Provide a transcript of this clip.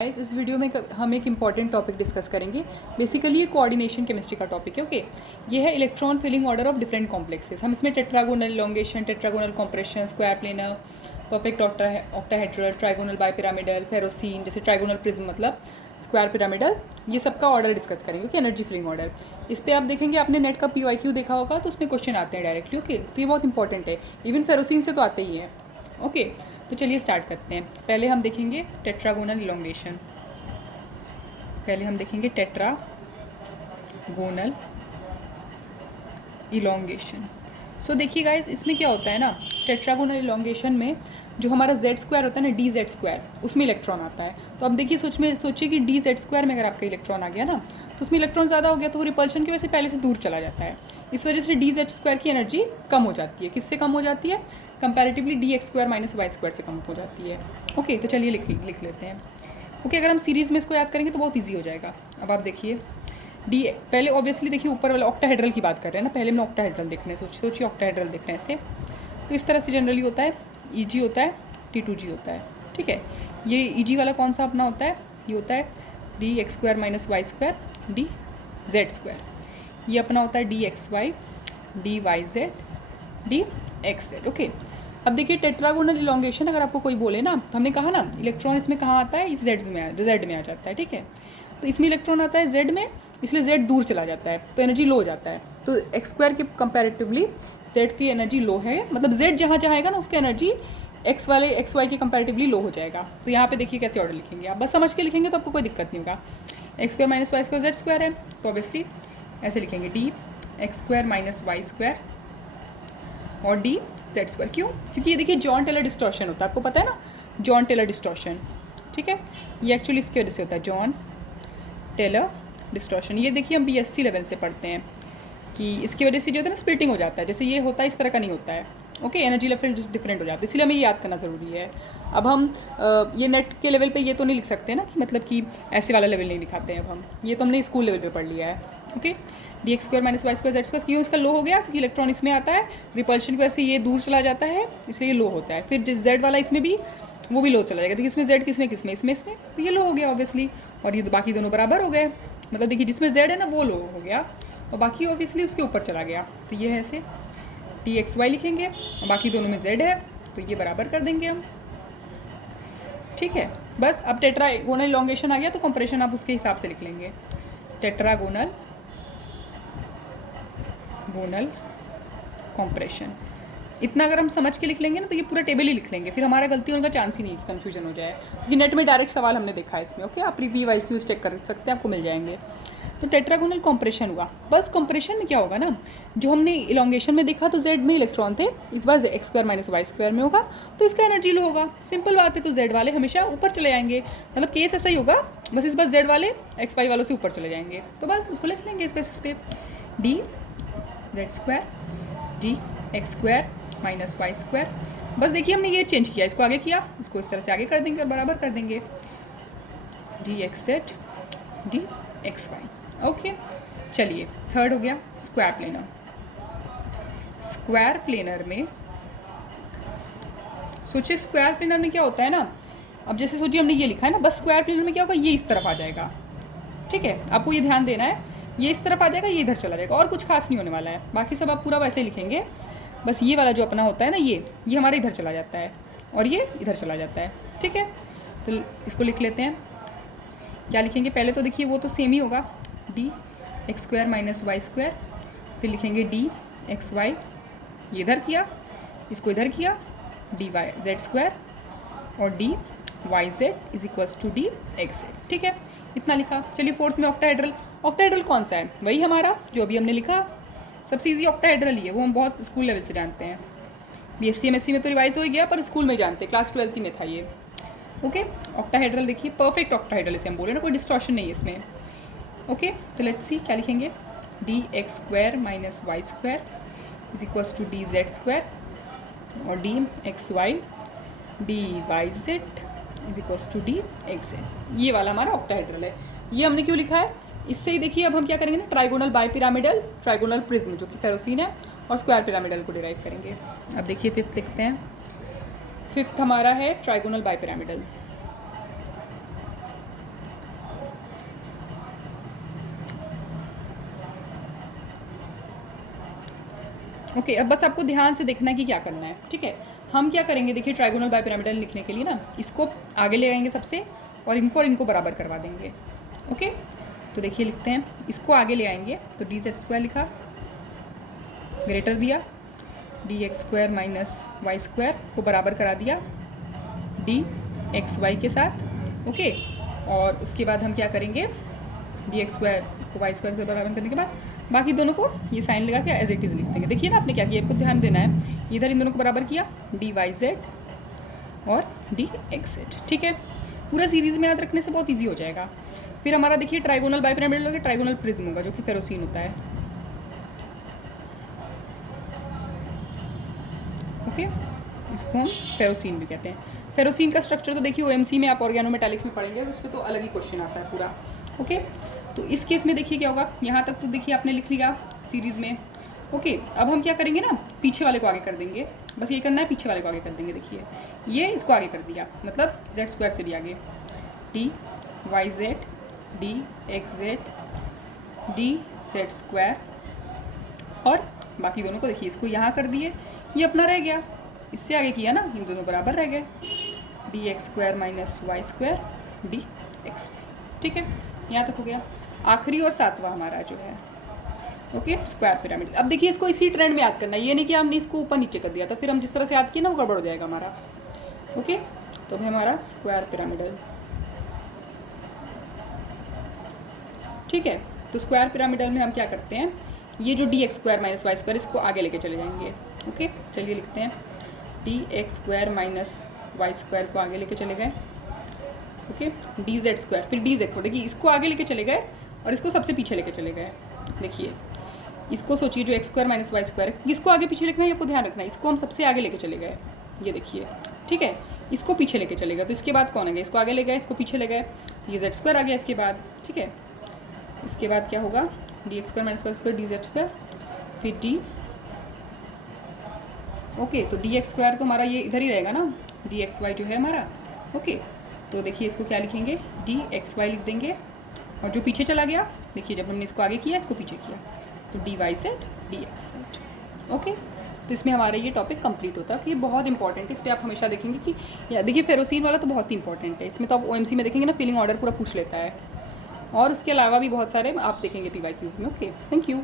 इस वीडियो में हम एक इम्पॉर्टेंट टॉपिक डिस्कस करेंगे। बेसिकली ये कोऑर्डिनेशन केमिस्ट्री का टॉपिक है। ओके, ये है electron filling order of different complexes. हम इसमें tetragonal elongation, tetragonal compression, square planar, perfect octahedral, trigonal bipyramidal, ferrocene, जैसे ट्राइगोनल प्रिज्म मतलब स्क्वायर पिरामिडल, ये सब का ऑर्डर डिस्कस करेंगे। Okay, energy filling order. इस पर आप देखेंगे, आपने नेट का PYQ देखा होगा तो उसमें क्वेश्चन आते हैं डायरेक्टली। ओके, तो ये बहुत इंपॉर्टेंट है, इवन फेरोसीन से तो आते ही हैं। ओके, तो चलिए स्टार्ट करते हैं। पहले हम देखेंगे टेट्रागोनल इलोंगेशन। पहले हम देखेंगे टेट्रागोनल इलोंगेशन। सो देखिए गाइस, इसमें क्या होता है ना, टेट्रागोनल इलोंगेशन में जो हमारा जेड स्क्वायर होता है ना, DZ स्क्वायर, उसमें इलेक्ट्रॉन आता है। तो अब देखिए सोचिए कि DZ स्क्वायर में अगर आपका इलेक्ट्रॉन आ गया ना, तो उसमें इलेक्ट्रॉन ज़्यादा हो गया तो वो रिपल्शन की वजह से पहले से दूर चला जाता है। इस वजह से DZ स्क्वायर की एनर्जी कम हो जाती है। किससे कम हो जाती है? Comparatively DX square minus Y square से कम हो जाती है। ओके, तो चलिए लिख लेते हैं। ओके, अगर हम सीरीज़ में इसको याद करेंगे तो बहुत ईजी हो जाएगा। अब आप देखिए पहले ऑब्वियसली देखिए ऊपर वाला ऑक्टाहेड्रल की बात कर रहे हैं ना, पहले में ऑक्टाहेड्रल देख रहे हैं। सोचिए ऑक्टाहेड्रल देख रहे हैं ऐसे, तो इस तरह से जनरली होता है। EG होता है, T2G होता है। ठीक है, ये EG वाला कौन सा अपना होता है? ये होता है DX square minus Y square DZ square. ये अपना होता है DXY DYZ DXZ। ओके, अब देखिए टेट्रागोनल इलोंगेशन अगर आपको कोई बोले ना, तो हमने कहा ना इलेक्ट्रॉन इसमें कहाँ आता है? इस Z में आ जाता है। ठीक है, तो इसमें इलेक्ट्रॉन आता है Z में, इसलिए Z दूर चला जाता है तो एनर्जी लो हो जाता है। तो X स्क्वायर के कंपैरेटिवली Z की एनर्जी लो है, मतलब Z जहाँ आएगा ना उसकी एनर्जी XY के कंपैरेटिवली लो हो जाएगा। तो यहाँ पे देखिए कैसे ऑर्डर लिखेंगे, आप बस समझ के लिखेंगे तो आपको कोई दिक्कत नहीं होगा। X square minus Y square Z square है, तो ऑब्वियसली ऐसे लिखेंगे DX square minus Y square और DZ स्क्वायर। क्यों? क्योंकि ये देखिए जॉन टेलर डिस्टॉर्शन होता है, आपको पता है ना, जॉन टेलर डिस्टॉर्शन। ठीक है, ये एक्चुअली इसकी वजह से होता है, जॉन टेलर डिस्टॉर्शन। ये देखिए हम BSc लेवल से पढ़ते हैं कि इसकी वजह से जो होता है ना स्प्लिटिंग हो जाता है। जैसे ये होता है इस तरह का नहीं होता है। ओके, एनर्जी लेवल डिफरेंट हो जाता है, इसलिए हमें ये याद करना ज़रूरी है। अब हम ये नेट के लेवल पे ये तो नहीं लिख सकते ना कि मतलब कि ऐसे वाला लेवल नहीं दिखाते हैं। अब हम ये तो हमने स्कूल लेवल पे पढ़ लिया है। Okay, DX square minus Y square Z square क्यों इसका लो हो गया? क्योंकि इलेक्ट्रॉन इसमें आता है, रिपल्शन की वजह से ये दूर चला जाता है, इसलिए ये लो होता है। फिर Z वाला इसमें भी वो भी लो चला जाएगा। देखिए इसमें Z किसमें इसमें, तो ये लो हो गया ऑब्वियसली, और ये बाकी दोनों बराबर हो गए। मतलब देखिए जिसमें Z है ना वो लो हो गया और बाकी ऑब्वियसली उसके ऊपर चला गया। तो ये है ऐसे DXY लिखेंगे और बाकी दोनों में Z है तो ये बराबर कर देंगे हम। ठीक है, बस अब टेट्रागोनल इलोंगेशन आ गया तो कंप्रेशन आप उसके हिसाब से लिख लेंगे। टेट्रागोनल कंप्रेशन, इतना अगर हम समझ के लिख लेंगे ना तो ये पूरा टेबल ही लिख लेंगे, फिर हमारा गलती होने का चांस ही नहीं है कि कन्फ्यूजन हो जाए। क्योंकि नेट में डायरेक्ट सवाल हमने देखा है इसमें। ओके, आप PYQs चेक कर सकते हैं, आपको मिल जाएंगे। तो टेट्रागोनल कंप्रेशन हुआ। बस कंप्रेशन में क्या होगा ना, जो हमने इलोंगेशन में देखा तो Z में इलेक्ट्रॉन थे, इस बार X square minus Y square में होगा तो इसका एनर्जी लो होगा। सिंपल बात है, तो Z वाले हमेशा ऊपर चले जाएंगे, मतलब केस ऐसा ही होगा। बस इस बार Z वाले XY वालों से ऊपर चले जाएंगे, तो बस उसको लिख लेंगे इस बेसिस पे DZ square DX square minus Y square. बस देखिए हमने ये चेंज किया, इसको आगे किया, इसको इस तरह से आगे कर देंगे और बराबर कर देंगे DXZ DXY। ओके, चलिए थर्ड हो गया स्क्वायर प्लेनर। स्क्वायर प्लेनर में सोचिए, स्क्वायर प्लेनर में क्या होता है ना, अब जैसे सोचिए हमने ये लिखा है ना, बस स्क्वायर प्लेनर में क्या होगा, ये इस तरफ आ जाएगा। ठीक है, आपको ये ध्यान देना है, ये इस तरफ आ जाएगा, ये इधर चला जाएगा, और कुछ खास नहीं होने वाला है। बाकी सब आप पूरा वैसे ही लिखेंगे, बस ये वाला जो अपना होता है ना, ये हमारे इधर चला जाता है और ये इधर चला जाता है। ठीक है, तो इसको लिख लेते हैं। क्या लिखेंगे? पहले तो देखिए वो तो सेम ही होगा, DX square minus Y square, फिर लिखेंगे DXY, ये इधर किया, इसको इधर किया, DYZ स्क्वायर और DYZ is equals to DXZ। ठीक है, इतना लिखा। चलिए फोर्थ में ऑक्टाहेड्रल। ऑक्टाहेड्रल कौन सा है? वही हमारा जो अभी हमने लिखा, सबसे ईजी ऑक्टाहेड्रल ही है, वो हम बहुत स्कूल लेवल से जानते हैं। BSc MSc में तो रिवाइज हो ही गया, पर स्कूल में जानते हैं, क्लास 12th में था ये। ओके, ऑक्टाहेड्रल देखिए, परफेक्ट ऑक्टाहेड्रल इसे हम बोले ना, कोई डिस्टॉर्शन नहीं है इसमें। ओके, तो लेट्स सी क्या लिखेंगे, DX square minus Y square is equals to DZ square और DXY DYZ is equals to DXZ। ये वाला हमारा ऑक्टाहेड्रल है। ये हमने क्यों लिखा है? इससे ही देखिए अब हम क्या करेंगे ना, ट्राइगोनल बाइपिरामिडल, ट्राइगोनल प्रिज्म जो कि फेरोसीन है, और स्क्वायर पिरामिडल को डिराइव करेंगे। अब देखिए फिफ्थ लिखते हैं। फिफ्थ हमारा है ट्राइगोनल बाइपिरामिडल। ओके, अब बस आपको ध्यान से देखना है कि क्या करना है, ठीक है। हम क्या करेंगे, देखिए ट्राइगोनल बाइपिरामिडल लिखने के लिए ना इसको आगे ले आएंगे सबसे, और इनको बराबर करवा देंगे। ओके, तो देखिए लिखते हैं, इसको आगे ले आएंगे तो डी जेड स्क्वायर लिखा, ग्रेटर दिया, D X square minus Y square को बराबर करा दिया डी एक्स वाई के साथ। ओके, और उसके बाद हम क्या करेंगे, डी एक्स स्क्वायर को वाई स्क्वायर से बराबर करने के बाद बाकी दोनों को ये साइन लगा के एज इट इज़ लिख देंगे। देखिए ना आपने क्या किया, आपको ध्यान देना है, इधर इन दोनों को बराबर किया डी वाई जेड और डी एक्स जेड, ठीक है। पूरा सीरीज़ में याद रखने से बहुत ईजी हो जाएगा। फिर हमारा देखिए ट्राइगोनल बाइपिरामिडल होगा, ट्राइगोनल प्रिज्म होगा जो कि फेरोसीन होता है। ओके, इसको हम फेरोसीन भी कहते हैं। फेरोसीन का स्ट्रक्चर तो देखिए ओएमसी में आप ऑर्गेनोमेटालिक्स में पढ़ेंगे, उस पर तो अलग ही क्वेश्चन आता है पूरा। ओके, तो इस केस में देखिए क्या होगा, यहाँ तक तो देखिए आपने लिख लिया सीरीज़ में। ओके, अब हम क्या करेंगे ना, पीछे वाले को आगे कर देंगे, बस ये करना है, पीछे वाले को आगे कर देंगे। देखिए ये इसको आगे कर दिया, मतलब जेड स्क्वायर से भी आगे, D Y Z D X Z D Z square, और बाकी दोनों को देखिए इसको यहाँ कर दिए, ये अपना रह गया, इससे आगे किया ना, इन दोनों बराबर रह गए, D X square minus Y square D X, ठीक है। यहाँ तक हो गया। आखिरी और सातवां हमारा जो है, ओके, स्क्वायर पिरामिड। अब देखिए इसको इसी ट्रेंड में याद करना है, ये नहीं कि हमने इसको ऊपर नीचे कर दिया था, फिर हम जिस तरह से याद किए ना वो गड़बड़ हो जाएगा हमारा। ओके, तो अब हमारा स्क्वायर पिरामिडल, ठीक है। तो स्क्वायर पिरामिडल में हम क्या करते हैं, ये जो D X square minus Y square इसको आगे लेके चले जाएंगे। ओके, चलिए लिखते हैं, D X square minus Y square को आगे लेके चले गए। ओके, डी जेड स्क्वायर, फिर डी जेड को देखिए इसको आगे लेके चले गए और इसको सबसे पीछे लेके चले गए। देखिए इसको सोचिए, जो X square minus Y square है, इसको आगे पीछे लिखना है, आपको ध्यान रखना है, इसको हम सबसे आगे लेके चले गए, ये देखिए, ठीक है। इसको पीछे लेके चले गए, तो इसके बाद कौन आ गया, इसको आगे ले गए, इसको पीछे ले गए, ये जेड स्क्वायर आ गया इसके बाद, ठीक है। इसके बाद क्या होगा, D X square minus Y square D Z square, फिर डी, ओके, तो डी एक्स स्क्वायर तो हमारा ये इधर ही रहेगा ना, डी एक्स वाई जो है हमारा। ओके, तो देखिए इसको क्या लिखेंगे, डी एक्स वाई लिख देंगे, और जो पीछे चला गया, देखिए जब हमने इसको आगे किया इसको पीछे किया, तो D Y Z D X Z. Okay, तो इसमें हमारा ये टॉपिक कंप्लीट होता है। तो ये बहुत इंपॉर्टेंट है, इस पर आप हमेशा देखेंगे कि या देखिए फेरोसीन वाला तो बहुत ही इंपॉर्टेंट है, इसमें तो आप ओएमसी में देखेंगे ना, फिलिंग ऑर्डर पूरा पूछ लेता है, और उसके अलावा भी बहुत सारे आप देखेंगे पीवाईक्यूज में। Okay, thank you.